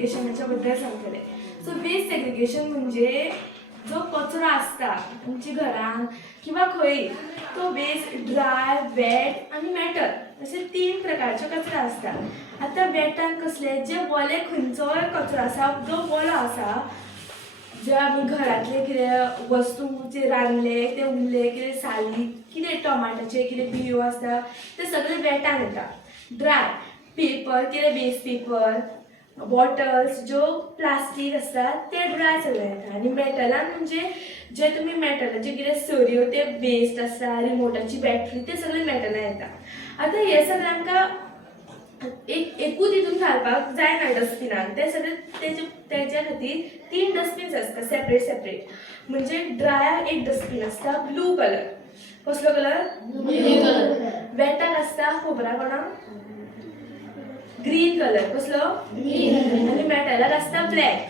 सेग्रिगेशनाच्या बद्दल सांगतले. So waste segregation म्हणजे जो कचरो असता तुमच्या घरान किंवा खंय, तो वेस्ट ड्राय, वेट आणि मॅटर असे 3 प्रकारचे कचरो असता. आता वेटान कसले जे वले खंयचोय कचरो आसा जो वलो आसा, जे आमी घरातले कितें वस्तू जे रांदले ते उरले, कितें साली, कितें टोमाटाचे कितें बियो आसता ते सगळे वेटान येता. ड्राय पेपर, कितें वेस्ट पेपर, बॉटल्स, ज्यो प्लास्टीक आसता ते ड्राय सगळे येता. आनी मेटलान म्हणजे जे तुमी मेटलाचे कितें सरयो ते वेस्ट आसता, रिमोटाची बॅटरी, ते सगळे मेटलान येता. आतां हे सगळे आमकां एकूच हितून घालपाक जायना डस्टबिनान. ते सगळे तेच्या खातीर 3 डस्टबिन्स आसता सेपरेट. म्हणजे ड्रायाक एक डस्टबीन आसता ब्लू कलर. कसलो कलर? Blue colour. वेटाक आसता खबरा कोणाक? Green colour. कसलो? ग्रीन. आनी मेटलाक आसता ब्लॅक.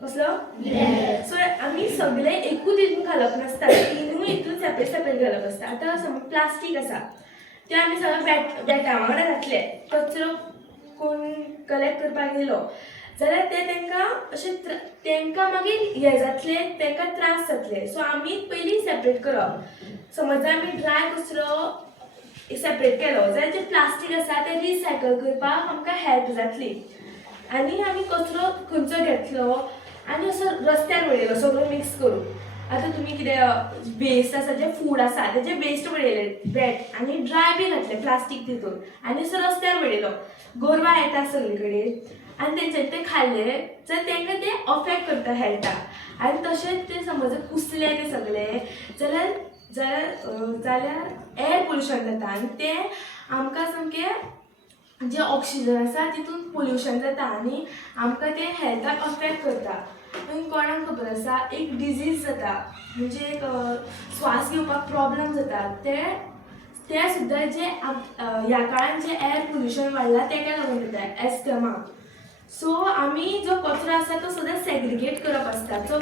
कसलो? ब्लॅक. सो आमी सगळे एकूच हितून घालप नासता, 3 हितून सेपरेट घालप आसता. आतां समज प्लास्टीक आसा ते आमी सगळे बेटा वांगडा घातले, कचरो कोण कलेक्ट करपाक येयलो जाल्यार ते तेंकां अशें तेंकां मागीर हे जातले, तेंकां त्रास जातले. सो आमी पयलीं सेपरेट करप. समज जर आमी ड्राय कचरो सेपरेट केलो जाल्यार जे प्लास्टीक आसा ते रिसायकल करपाक आमकां हेल्प जातली. आनी आमी कचरो खंयचो घेतलो आनी असो रस्त्यार उडयलो सगळो मिक्स करून. आतां तुमी कितें वेस्ट आसा, जे फूड आसा तेजे वेस्ट उडयले वेट, आनी ड्राय बी घातले प्लास्टीक तितून, आनी असो रस्त्यार उडयलो. गोरवां येता सगळे कडेन आनी तेंच्यानी ते खाल्ले जाल्यार तेंकां ते अफेक्ट करता हेल्थाक. आनी तशेंच ते समज कुसले ते सगळे जाल्यार एअर पोल्युशन जाता. आनी तें आमकां सामकें जे ऑक्सिजन आसा तितून पोल्युशन जाता आनी आमकां तें हेल्थाक अफेक्ट करता. आनी कोणाक खबर आसा एक डिजीज जाता, म्हणजे एक स्वास घेवपाक प्रॉब्लम जाता, ते सुद्दां जे ह्या काळान जे एअर पोल्युशन वाडला तेका लागून जाता, एस्थमा. सो आमी जो कचरो आसा तो सदां सेग्रिगेट करप आसता. सो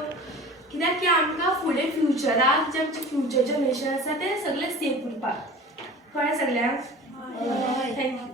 कित्याक की आमकां फुडें फ्युचराक जे आमचे फ्युचर जनरेशन आसा ते सगळे सेफ उरपाक. कळ्ळें सगळ्यांक? थँक्यू.